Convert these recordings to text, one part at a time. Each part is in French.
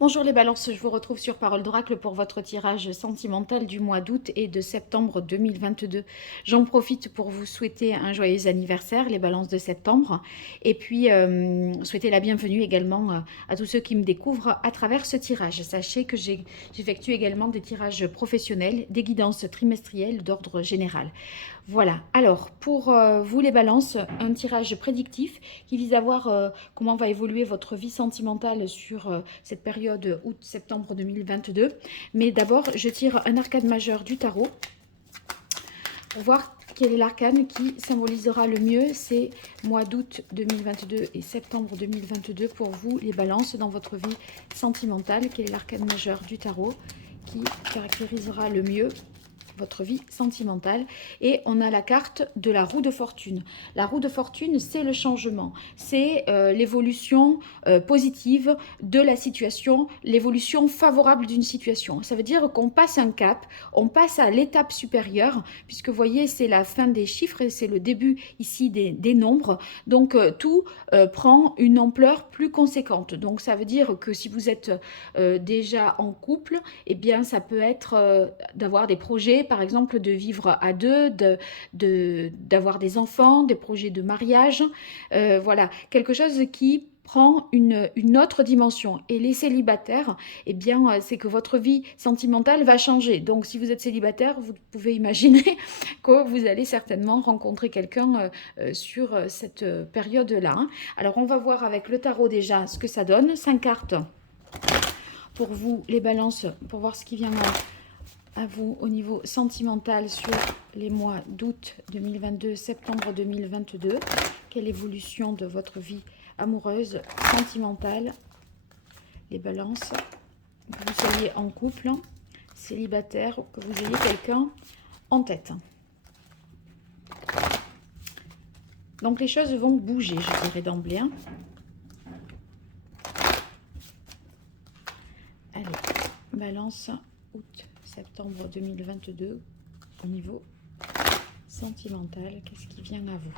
Bonjour les balances, je vous retrouve sur Parole d'Oracle pour votre tirage sentimental du mois d'août et de septembre 2022. J'en profite pour vous souhaiter un joyeux anniversaire, les balances de septembre, et puis souhaiter la bienvenue également à tous ceux qui me découvrent à travers ce tirage. Sachez que j'effectue également des tirages professionnels, des guidances trimestrielles d'ordre général. Voilà, alors pour vous les balances, un tirage prédictif qui vise à voir comment va évoluer votre vie sentimentale sur cette période août-septembre 2022. Mais d'abord, je tire un arcane majeur du tarot pour voir quel est l'arcane qui symbolisera le mieux ces mois d'août 2022 et septembre 2022 pour vous les balances dans votre vie sentimentale. Quel est l'arcane majeur du tarot qui caractérisera le mieux votre vie sentimentale. Et on a la carte de la roue de fortune. La roue de fortune, c'est le changement, c'est l'évolution positive de la situation, l'évolution favorable d'une situation. Ça veut dire qu'on passe un cap, on passe à l'étape supérieure, puisque vous voyez, c'est la fin des chiffres et c'est le début ici des nombres. Donc tout prend une ampleur plus conséquente. Donc ça veut dire que si vous êtes déjà en couple, eh bien ça peut être d'avoir des projets, par exemple de vivre à deux, d'avoir des enfants, des projets de mariage, voilà, quelque chose qui prend une autre dimension. Et les célibataires, eh bien, c'est que votre vie sentimentale va changer. Donc, si vous êtes célibataire, vous pouvez imaginer que vous allez certainement rencontrer quelqu'un sur cette période-là, hein. Alors, on va voir avec le tarot déjà ce que ça donne. 5 cartes pour vous, les balances, pour voir ce qui vient à vous au niveau sentimental sur les mois d'août 2022, septembre 2022. Quelle évolution de votre vie amoureuse, sentimentale, les balances, que vous soyez en couple, célibataire, ou que vous ayez quelqu'un en tête. Donc les choses vont bouger, je dirais d'emblée. Allez, balance, août, septembre 2022, au niveau sentimental, qu'est-ce qui vient à vous?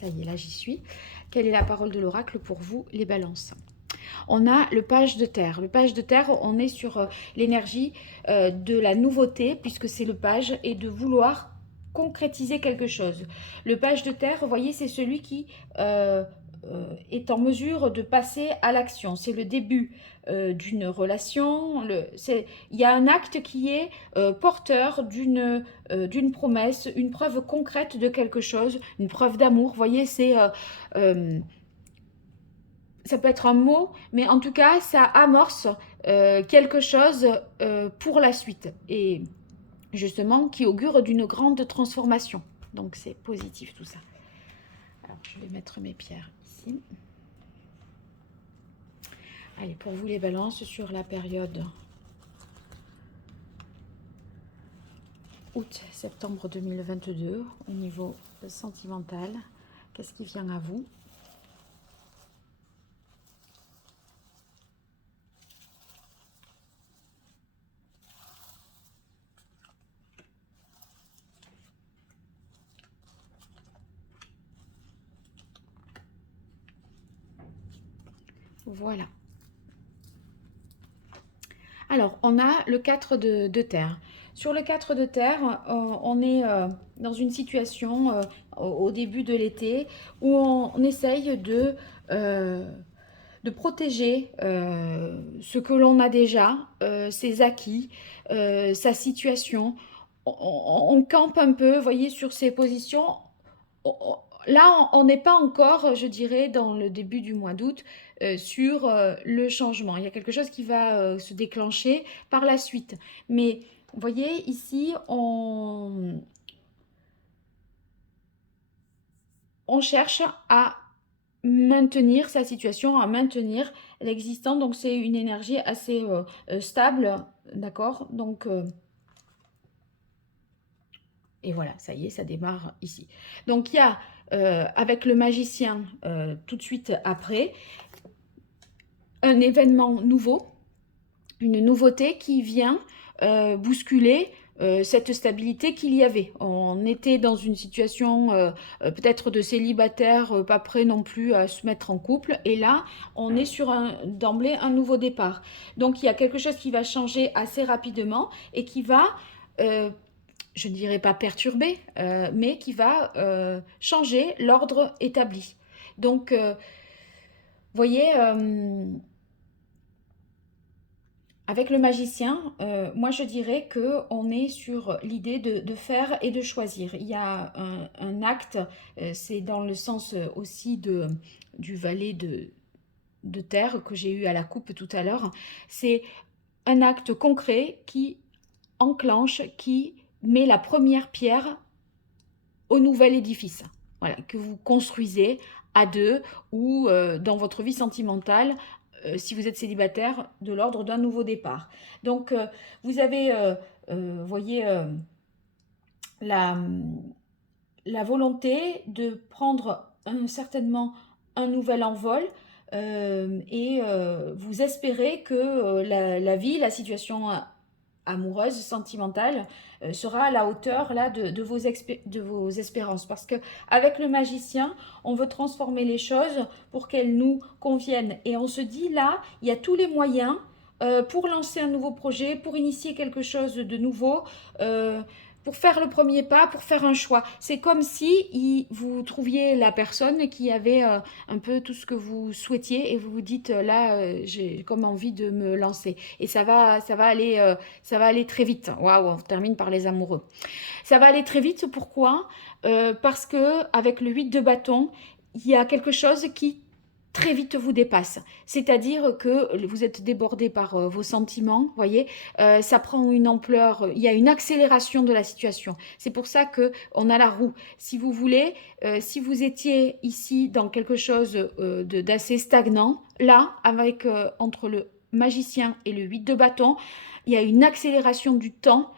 Ça y est, là j'y suis. Quelle est la parole de l'oracle pour vous, les balances? On a le page de terre. Le page de terre, on est sur l'énergie de la nouveauté, puisque c'est le page, et de vouloir concrétiser quelque chose. Le page de terre, vous voyez, c'est celui qui est en mesure de passer à l'action. C'est le début d'une relation. Il y a un acte qui est porteur d'une promesse, une preuve concrète de quelque chose, une preuve d'amour. Vous voyez, c'est... ça peut être un mot, mais en tout cas, ça amorce quelque chose pour la suite. Et justement, qui augure d'une grande transformation. Donc, c'est positif tout ça. Alors, je vais mettre mes pierres ici. Allez, pour vous les balances sur la période août-septembre 2022, au niveau sentimental, qu'est-ce qui vient à vous? Voilà. Alors, on a le 4 de terre. Sur le 4 de terre, on est dans une situation au début de l'été où on essaye de protéger ce que l'on a déjà, ses acquis, sa situation. On campe un peu, vous voyez, sur ces positions. Là, on n'est pas encore, je dirais, dans le début du mois d'août, sur le changement. Il y a quelque chose qui va se déclencher par la suite. Mais vous voyez, ici, on cherche à maintenir sa situation, à maintenir l'existant. Donc, c'est une énergie assez stable, d'accord? Donc, et voilà, ça y est, ça démarre ici. Donc, il y a, avec le magicien, tout de suite après, un événement nouveau, une nouveauté qui vient bousculer cette stabilité qu'il y avait. On était dans une situation peut-être de célibataire, pas prêt non plus à se mettre en couple, et là, on est sur d'emblée un nouveau départ. Donc il y a quelque chose qui va changer assez rapidement et qui va, euh, je ne dirais pas perturber, mais qui va changer l'ordre établi. Donc, voyez, avec le magicien, moi je dirais qu'on est sur l'idée de faire et de choisir. Il y a un acte, c'est dans le sens aussi du valet de terre que j'ai eu à la coupe tout à l'heure. C'est un acte concret qui enclenche, qui met la première pierre au nouvel édifice. Voilà, que vous construisez à deux ou dans votre vie sentimentale, si vous êtes célibataire, de l'ordre d'un nouveau départ. Donc, vous avez, voyez, la, la volonté de prendre certainement un nouvel envol et vous espérez que la vie, la situation amoureuse, sentimentale, sera à la hauteur là de vos espérances. Parce que avec le magicien, on veut transformer les choses pour qu'elles nous conviennent. Et on se dit là, il y a tous les moyens pour lancer un nouveau projet, pour initier quelque chose de nouveau. Pour faire le premier pas, pour faire un choix. C'est comme si vous trouviez la personne qui avait un peu tout ce que vous souhaitiez et vous vous dites là, j'ai comme envie de me lancer. Et ça va aller très vite. Waouh, on termine par les amoureux. Ça va aller très vite. Pourquoi? Parce que avec le 8 de bâton, il y a quelque chose qui très vite vous dépasse. C'est-à-dire que vous êtes débordé par vos sentiments, voyez, ça prend une ampleur, il y a une accélération de la situation. C'est pour ça que on a la roue. Si vous voulez, si vous étiez ici dans quelque chose d'assez stagnant, là, avec entre le magicien et le 8 de bâton, il y a une accélération du temps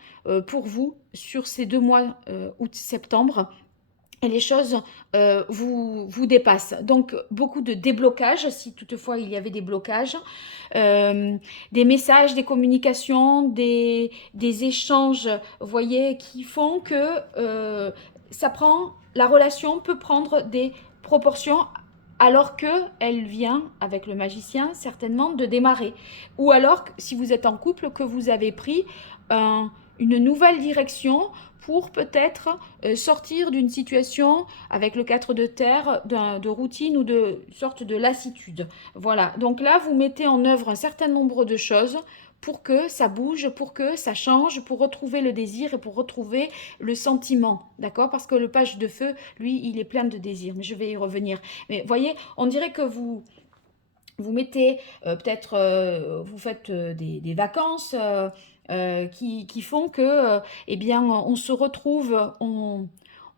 pour vous sur ces 2 mois, août-septembre, et les choses vous dépassent. Donc, beaucoup de déblocages, si toutefois il y avait des blocages, des messages, des communications, des échanges, vous voyez, qui font que la relation peut prendre des proportions alors qu'elle vient, avec le magicien, certainement de démarrer. Ou alors, si vous êtes en couple, que vous avez pris une nouvelle direction pour peut-être sortir d'une situation avec le 4 de terre, de routine ou de sorte de lassitude. Voilà, donc là, vous mettez en œuvre un certain nombre de choses pour que ça bouge, pour que ça change, pour retrouver le désir et pour retrouver le sentiment, d'accord? Parce que le page de feu, lui, il est plein de désir, mais je vais y revenir. Mais voyez, on dirait que vous mettez peut-être, vous faites des vacances qui font que, eh bien, on se retrouve,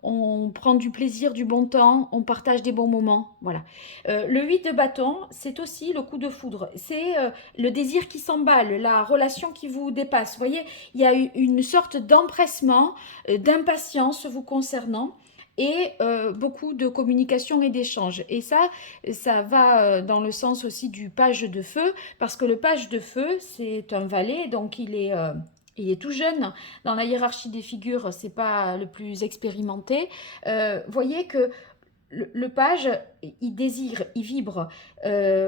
on prend du plaisir, du bon temps, on partage des bons moments. Voilà. Le 8 de bâton, c'est aussi le coup de foudre. C'est le désir qui s'emballe, la relation qui vous dépasse. Vous voyez, il y a une sorte d'empressement, d'impatience vous concernant et beaucoup de communication et d'échange. Et ça va dans le sens aussi du page de feu, parce que le page de feu, c'est un valet, donc il est tout jeune. Dans la hiérarchie des figures, c'est pas le plus expérimenté. Voyez que le page, il désire, il vibre.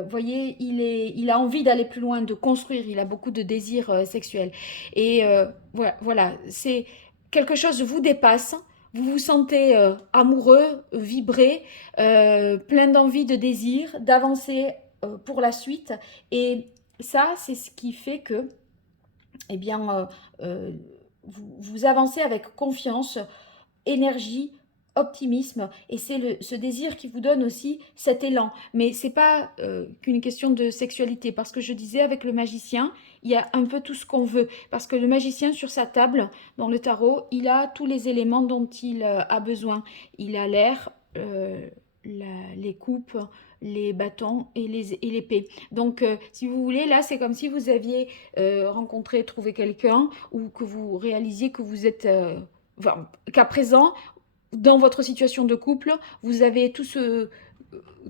Voyez, il a envie d'aller plus loin, de construire. Il a beaucoup de désirs sexuels. Et voilà, c'est quelque chose vous dépasse. Vous vous sentez amoureux, vibré, plein d'envie, de désir, d'avancer pour la suite. Et ça, c'est ce qui fait que, eh bien, vous avancez avec confiance, énergie, optimisme, et c'est ce désir qui vous donne aussi cet élan. Mais c'est pas qu'une question de sexualité, parce que je disais avec le magicien, il y a un peu tout ce qu'on veut, parce que le magicien sur sa table, dans le tarot, il a tous les éléments dont il a besoin. Il a l'air, les coupes, les bâtons et l'épée. Donc, si vous voulez, là, c'est comme si vous aviez rencontré, trouvé quelqu'un, ou que vous réalisiez que vous êtes... enfin, qu'à présent, dans votre situation de couple, vous avez tout ce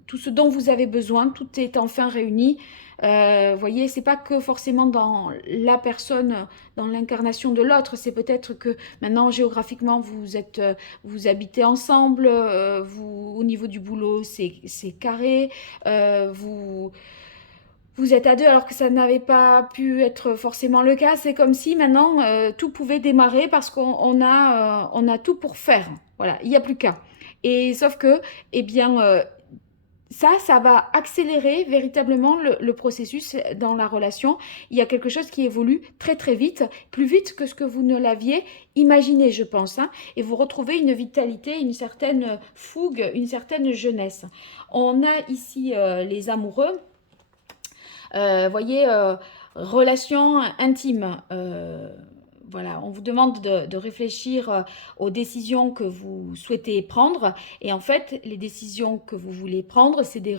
tout ce dont vous avez besoin, tout est enfin réuni. Vous voyez, c'est pas que forcément dans la personne, dans l'incarnation de l'autre, c'est peut-être que maintenant géographiquement vous habitez ensemble, au niveau du boulot c'est carré, vous êtes à deux alors que ça n'avait pas pu être forcément le cas. C'est comme si maintenant tout pouvait démarrer parce on a tout pour faire. Voilà, il n'y a plus qu'à. Et sauf que, eh bien, ça va accélérer véritablement le processus dans la relation. Il y a quelque chose qui évolue très très vite, plus vite que ce que vous ne l'aviez imaginé, je pense. Hein, et vous retrouvez une vitalité, une certaine fougue, une certaine jeunesse. On a ici les amoureux. Voyez, relation intime. Voilà, on vous demande de réfléchir aux décisions que vous souhaitez prendre. Et en fait, les décisions que vous voulez prendre, c'est des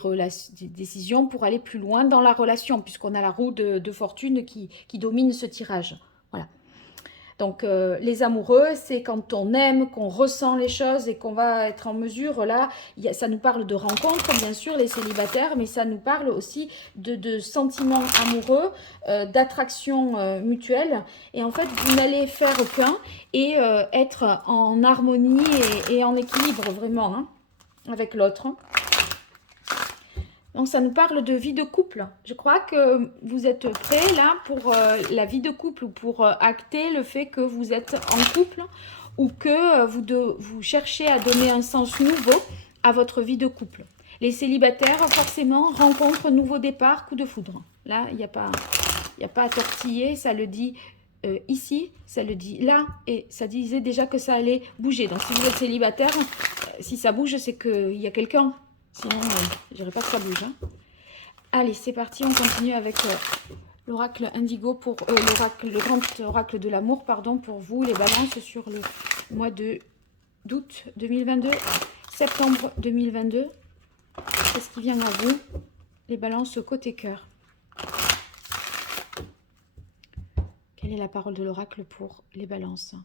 décisions pour aller plus loin dans la relation, puisqu'on a la roue de fortune qui domine ce tirage. Voilà. Donc, les amoureux, c'est quand on aime, qu'on ressent les choses et qu'on va être en mesure, là, ça nous parle de rencontres, bien sûr, les célibataires, mais ça nous parle aussi de sentiments amoureux, d'attraction mutuelle. Et en fait, vous n'allez faire qu'un et être en harmonie et en équilibre, vraiment, hein, avec l'autre. Donc, ça nous parle de vie de couple. Je crois que vous êtes prêts là pour la vie de couple ou pour acter le fait que vous êtes en couple ou que vous cherchez à donner un sens nouveau à votre vie de couple. Les célibataires, forcément, rencontrent nouveau départ, coup de foudre. Là, il n'y a pas à tortiller, ça le dit ici, ça le dit là, et ça disait déjà que ça allait bouger. Donc, si vous êtes célibataire, si ça bouge, c'est qu'il y a quelqu'un. Sinon, je dirais pas que ça bouge. Hein. Allez, c'est parti, on continue avec l'oracle indigo pour le grand oracle de l'amour, pardon, pour vous, les balances sur le mois d'août 2022, septembre 2022. Qu'est-ce qui vient à vous? Les balances côté cœur. Quelle est la parole de l'oracle pour les balances?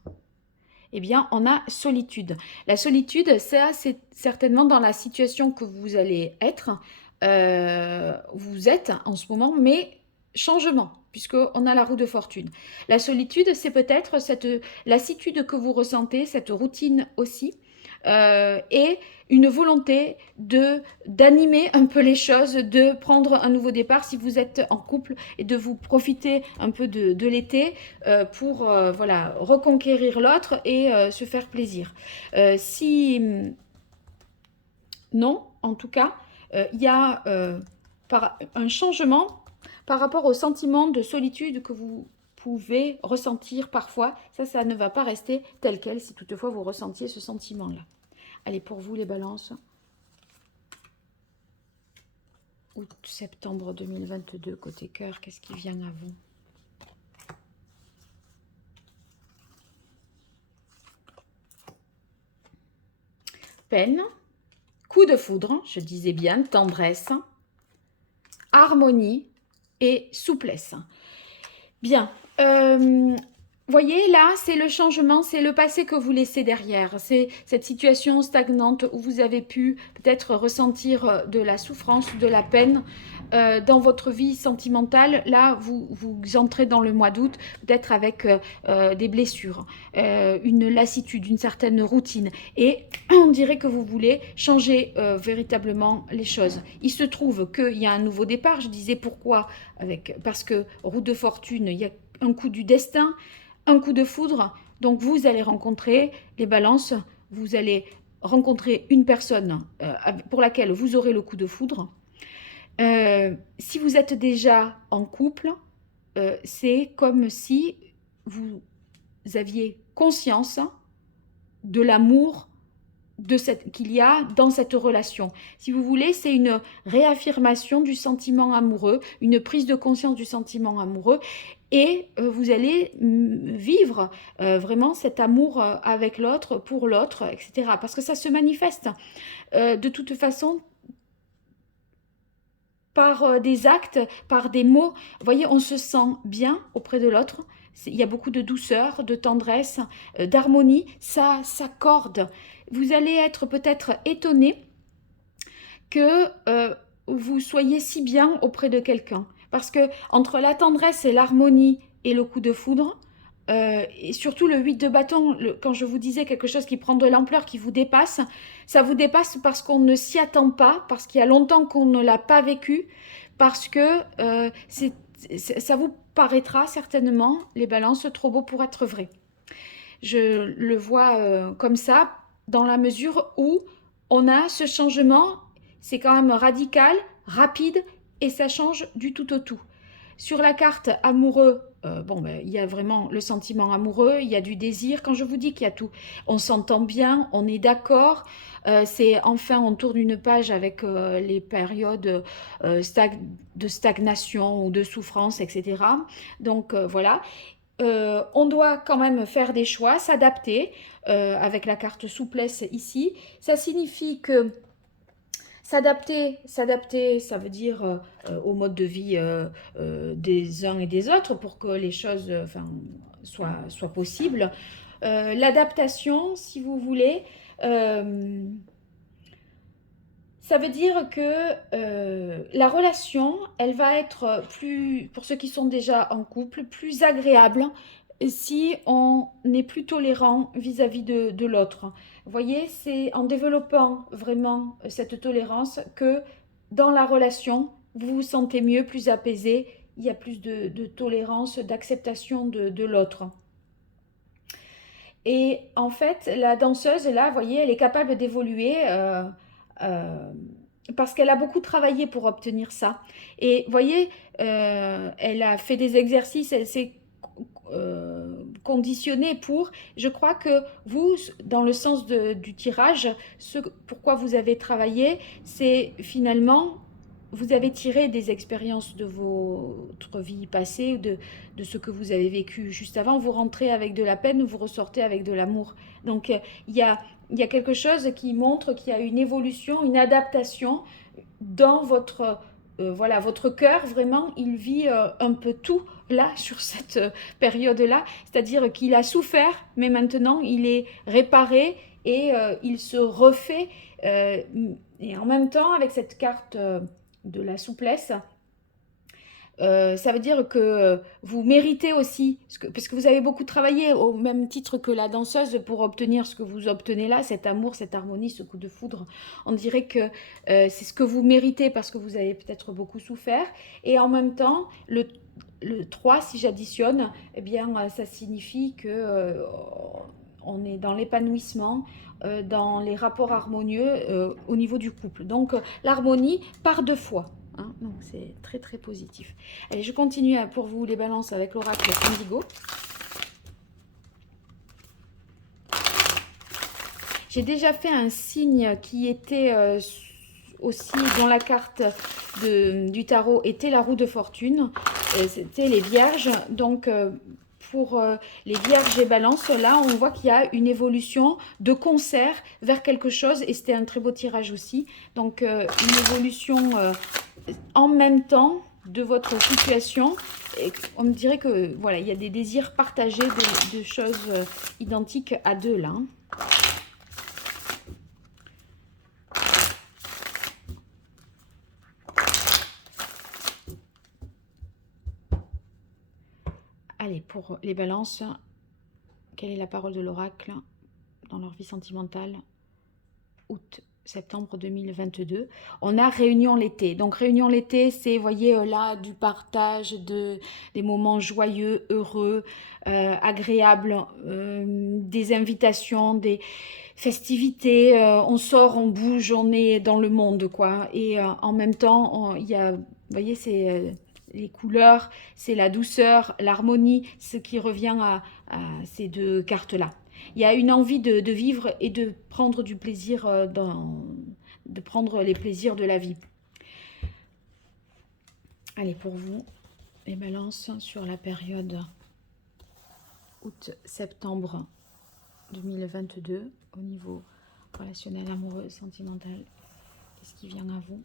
Eh bien, on a solitude. La solitude, ça, c'est certainement dans la situation que vous allez être. Vous êtes en ce moment, mais changement, puisqu'on a la roue de fortune. La solitude, c'est peut-être cette lassitude que vous ressentez, cette routine aussi, et une volonté d'animer un peu les choses, de prendre un nouveau départ si vous êtes en couple et de vous profiter un peu de l'été pour voilà, reconquérir l'autre et se faire plaisir. Si non, en tout cas, il y a un changement par rapport au sentiment de solitude que vous pouvez ressentir parfois. Ça ne va pas rester tel quel si toutefois vous ressentiez ce sentiment-là. Allez, pour vous les balances. Août-septembre 2022, côté cœur, qu'est-ce qui vient à vous? Peine, coup de foudre, je disais bien, tendresse, harmonie et souplesse. Bien, voyez, là, c'est le changement, c'est le passé que vous laissez derrière. C'est cette situation stagnante où vous avez pu peut-être ressentir de la souffrance, de la peine dans votre vie sentimentale. Là, vous entrez dans le mois d'août, peut-être avec des blessures, une lassitude, une certaine routine. Et on dirait que vous voulez changer véritablement les choses. Il se trouve qu'il y a un nouveau départ. Je disais pourquoi? Parce que roue de fortune, il y a un coup du destin, un coup de foudre, donc vous allez rencontrer les balances, vous allez rencontrer une personne pour laquelle vous aurez le coup de foudre. Si vous êtes déjà en couple, c'est comme si vous aviez conscience de l'amour qu'il y a dans cette relation. Si vous voulez, c'est une réaffirmation du sentiment amoureux, une prise de conscience du sentiment amoureux, et vous allez vivre vraiment cet amour avec l'autre, pour l'autre, etc. Parce que ça se manifeste de toute façon par des actes, par des mots. Vous voyez, on se sent bien auprès de l'autre. Il y a beaucoup de douceur, de tendresse, d'harmonie. Ça s'accorde. Vous allez être peut-être étonné que vous soyez si bien auprès de quelqu'un. Parce que entre la tendresse et l'harmonie et le coup de foudre, et surtout le 8 de bâton, quand je vous disais quelque chose qui prend de l'ampleur, qui vous dépasse, ça vous dépasse parce qu'on ne s'y attend pas, parce qu'il y a longtemps qu'on ne l'a pas vécu, parce que ça vous paraîtra certainement, les balances, trop beau pour être vrai. Je le vois comme ça, dans la mesure où on a ce changement, c'est quand même radical, rapide, et ça change du tout au tout. Sur la carte amoureux, il y a vraiment le sentiment amoureux, il y a du désir. Quand je vous dis qu'il y a tout, on s'entend bien, on est d'accord. C'est enfin, on tourne une page avec les périodes de stagnation ou de souffrance, etc. Donc voilà. On doit quand même faire des choix, s'adapter avec la carte souplesse ici. Ça signifie que s'adapter, ça veut dire au mode de vie des uns et des autres pour que les choses soient possibles. L'adaptation, si vous voulez, euh, ça veut dire que la relation, elle va être plus, pour ceux qui sont déjà en couple, plus agréable si on est plus tolérant vis-à-vis de l'autre. Vous voyez, c'est en développant vraiment cette tolérance que dans la relation, vous vous sentez mieux, plus apaisé, il y a plus de tolérance, d'acceptation de l'autre. Et en fait, la danseuse, là, vous voyez, elle est capable d'évoluer euh, parce qu'elle a beaucoup travaillé pour obtenir ça. Et vous voyez, elle a fait des exercices, elle s'est conditionnée pour. Je crois que vous, dans le sens du tirage, ce pourquoi vous avez travaillé, c'est finalement vous avez tiré des expériences de votre vie passée, de ce que vous avez vécu juste avant, vous rentrez avec de la peine, vous ressortez avec de l'amour. Donc il y a quelque chose qui montre qu'il y a une évolution, une adaptation dans votre voilà, votre cœur, vraiment, il vit un peu tout là, sur cette période-là. C'est-à-dire qu'il a souffert, mais maintenant, il est réparé et il se refait. euh, et en même temps, avec cette carte de la souplesse, ça veut dire que vous méritez aussi, parce que vous avez beaucoup travaillé au même titre que la danseuse pour obtenir ce que vous obtenez là, cet amour, cette harmonie, ce coup de foudre. On dirait que c'est ce que vous méritez parce que vous avez peut-être beaucoup souffert. Et en même temps, le 3, si j'additionne, eh bien, ça signifie que on est dans l'épanouissement, dans les rapports harmonieux au niveau du couple. Donc l'harmonie par deux fois. Hein, donc c'est très très positif. Allez, je continue pour vous les balances avec l'oracle Indigo. J'ai déjà fait un signe qui était aussi dans la carte du tarot était la roue de fortune. C'était les vierges. Donc pour les vierges et balances, là on voit qu'il y a une évolution de concert vers quelque chose et c'était un très beau tirage aussi. Donc une évolution en même temps de votre situation. Et on me dirait que voilà, il y a des désirs partagés de choses identiques à deux là. Allez, pour les balances, quelle est la parole de l'oracle dans leur vie sentimentale août septembre 2022. On a réunion l'été. Donc réunion l'été, c'est, voyez là, du partage, des moments joyeux, heureux, agréables, des invitations, des festivités. On sort, on bouge, on est dans le monde, quoi. Et en même temps, il y a, vous voyez, c'est les couleurs, c'est la douceur, l'harmonie, ce qui revient à ces deux cartes-là. Il y a une envie de vivre et de prendre du plaisir de prendre les plaisirs de la vie. Allez, pour vous, les balances sur la période août-septembre 2022 au niveau relationnel, amoureux, sentimental. Qu'est-ce qui vient à vous ?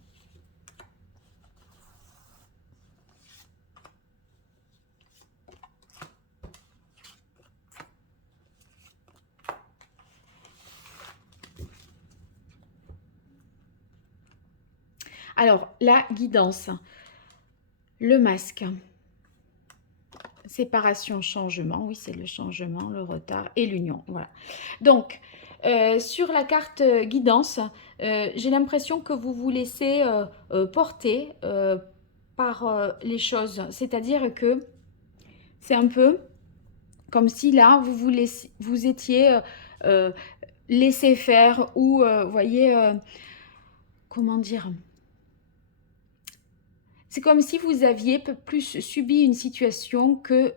Alors, la guidance, le masque, séparation, changement, oui, c'est le changement, le retard et l'union, voilà. Donc, sur la carte guidance, j'ai l'impression que vous vous laissez porter par les choses, c'est-à-dire que c'est un peu comme si là, vous étiez euh, laissé faire ou, vous voyez, comment dire, c'est comme si vous aviez plus subi une situation que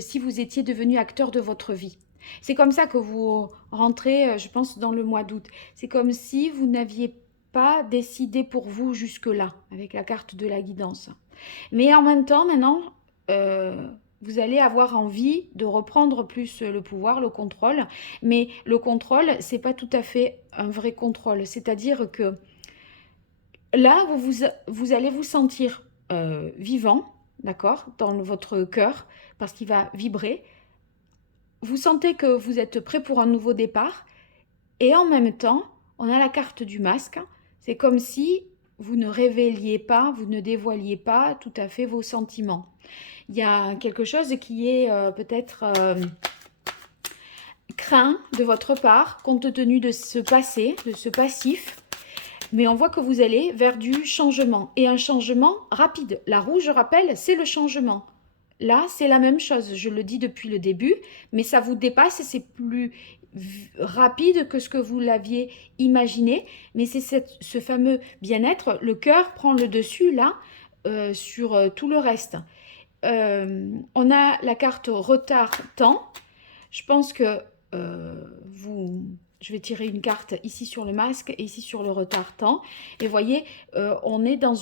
si vous étiez devenu acteur de votre vie. C'est comme ça que vous rentrez, je pense, dans le mois d'août. C'est comme si vous n'aviez pas décidé pour vous jusque-là, avec la carte de la guidance. Mais en même temps, maintenant, vous allez avoir envie de reprendre plus le pouvoir, le contrôle. Mais le contrôle, c'est pas tout à fait un vrai contrôle. C'est-à-dire que là, vous allez vous sentir vivant, d'accord, dans votre cœur, parce qu'il va vibrer. Vous sentez que vous êtes prêt pour un nouveau départ. Et en même temps, on a la carte du masque. C'est comme si vous ne révéliez pas, vous ne dévoiliez pas tout à fait vos sentiments. Il y a quelque chose qui est peut-être craint de votre part, compte tenu de ce passé, de ce passif. Mais on voit que vous allez vers du changement. Et un changement rapide. La roue, je rappelle, c'est le changement. Là, c'est la même chose. Je le dis depuis le début, mais ça vous dépasse et c'est plus rapide que ce que vous l'aviez imaginé. Mais c'est ce fameux bien-être. Le cœur prend le dessus, là, sur tout le reste. On a la carte retard-temps. Je pense que je vais tirer une carte ici sur le masque et ici sur le retard-temps. Et voyez, on est dans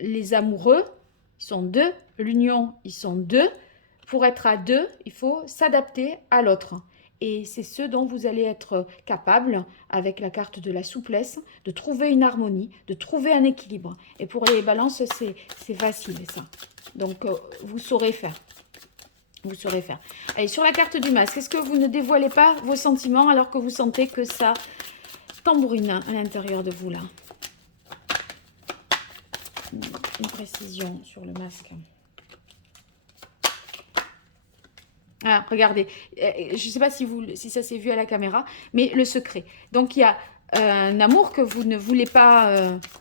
les amoureux, ils sont deux. L'union, ils sont deux. Pour être à deux, il faut s'adapter à l'autre. Et c'est ce dont vous allez être capable, avec la carte de la souplesse, de trouver une harmonie, de trouver un équilibre. Et pour les balances, c'est facile, ça. Donc, vous saurez faire. Vous saurez faire. Allez, sur la carte du masque, est-ce que vous ne dévoilez pas vos sentiments alors que vous sentez que ça tambourine à l'intérieur de vous, là? Une précision sur le masque. Ah, regardez, je ne sais pas si ça s'est vu à la caméra, mais le secret. Donc, il y a un amour que vous ne voulez pas,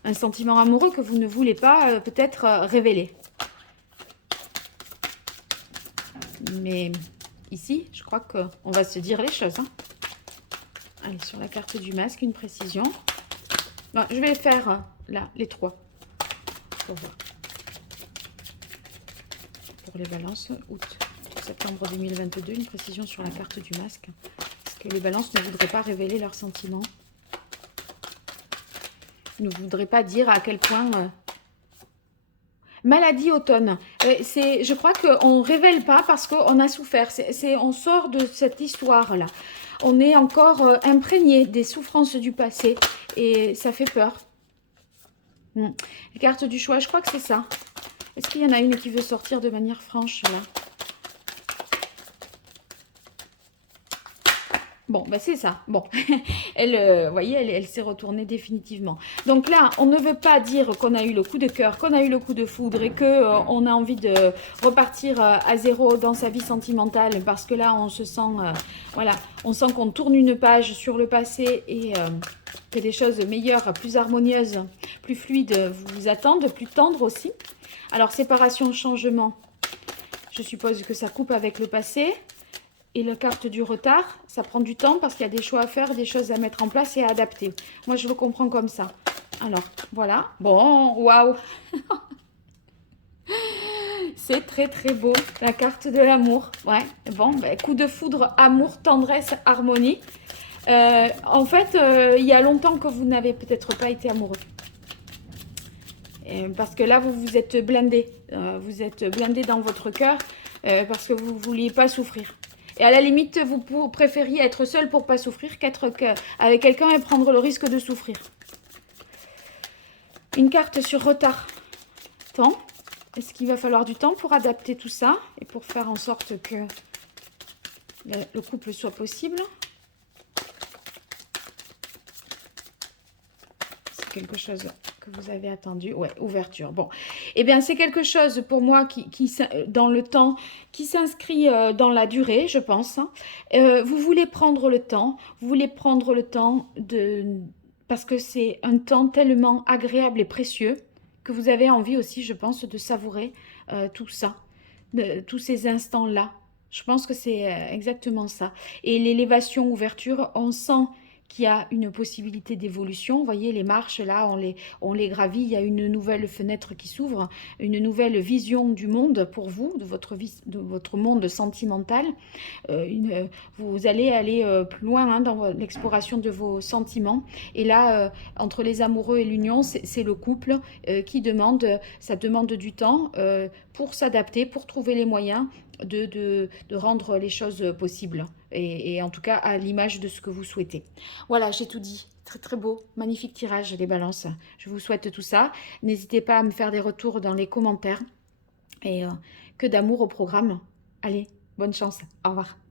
un sentiment amoureux que vous ne voulez pas peut-être révéler. Mais ici, je crois qu'on va se dire les choses. Hein. Allez, sur la carte du masque, une précision. Bon, je vais faire là, les trois. Pour voir. Pour les balances, août, septembre 2022, une précision sur la carte du masque. Parce que les balances ne voudraient pas révéler leurs sentiments. Ne voudraient pas dire à quel point... Maladie automne. Je crois qu'on ne révèle pas parce qu'on a souffert. On sort de cette histoire-là. On est encore imprégné des souffrances du passé et ça fait peur. Les cartes du choix, je crois que c'est ça. Est-ce qu'il y en a une qui veut sortir de manière franche là? Bon, ben c'est ça. Bon, vous voyez, elle s'est retournée définitivement. Donc là, on ne veut pas dire qu'on a eu le coup de cœur, qu'on a eu le coup de foudre et qu'on a envie de repartir à zéro dans sa vie sentimentale parce que là, on se sent, voilà, on sent qu'on tourne une page sur le passé et que des choses meilleures, plus harmonieuses, plus fluides vous attendent, plus tendres aussi. Alors, séparation, changement, je suppose que ça coupe avec le passé. Et la carte du retard, ça prend du temps parce qu'il y a des choix à faire, des choses à mettre en place et à adapter. Moi, je le comprends comme ça. Alors, voilà. Bon, waouh. C'est très, très beau, la carte de l'amour. Ouais, bon, ben, coup de foudre, amour, tendresse, harmonie. En fait, il y a longtemps que vous n'avez peut-être pas été amoureux. Parce que là, vous vous êtes blindé. Vous êtes blindé dans votre cœur parce que vous ne vouliez pas souffrir. Et à la limite, vous préfériez être seul pour ne pas souffrir qu'être avec quelqu'un et prendre le risque de souffrir. Une carte sur retard. Temps. Est-ce qu'il va falloir du temps pour adapter tout ça et pour faire en sorte que le couple soit possible? quelque chose que vous avez attendu. Ouais, ouverture. Bon, eh bien, c'est quelque chose pour moi dans le temps, qui s'inscrit dans la durée, je pense, hein. Vous voulez prendre le temps, vous voulez prendre le temps parce que c'est un temps tellement agréable et précieux que vous avez envie aussi, je pense, de savourer tout ça, tous ces instants-là. Je pense que c'est exactement ça. Et l'élévation, ouverture, on sent qu'il y a une possibilité d'évolution. Vous voyez, les marches, là, on les gravit. Il y a une nouvelle fenêtre qui s'ouvre, une nouvelle vision du monde pour vous, de votre monde sentimental. Vous allez aller plus loin hein, dans l'exploration de vos sentiments. Et là, entre les amoureux et l'union, c'est le couple ça demande du temps pour s'adapter, pour trouver les moyens de rendre les choses possibles. Et en tout cas, à l'image de ce que vous souhaitez. Voilà, j'ai tout dit. Très très beau, magnifique tirage les balances. Je vous souhaite tout ça. N'hésitez pas à me faire des retours dans les commentaires. Et que d'amour au programme. Allez, bonne chance. Au revoir.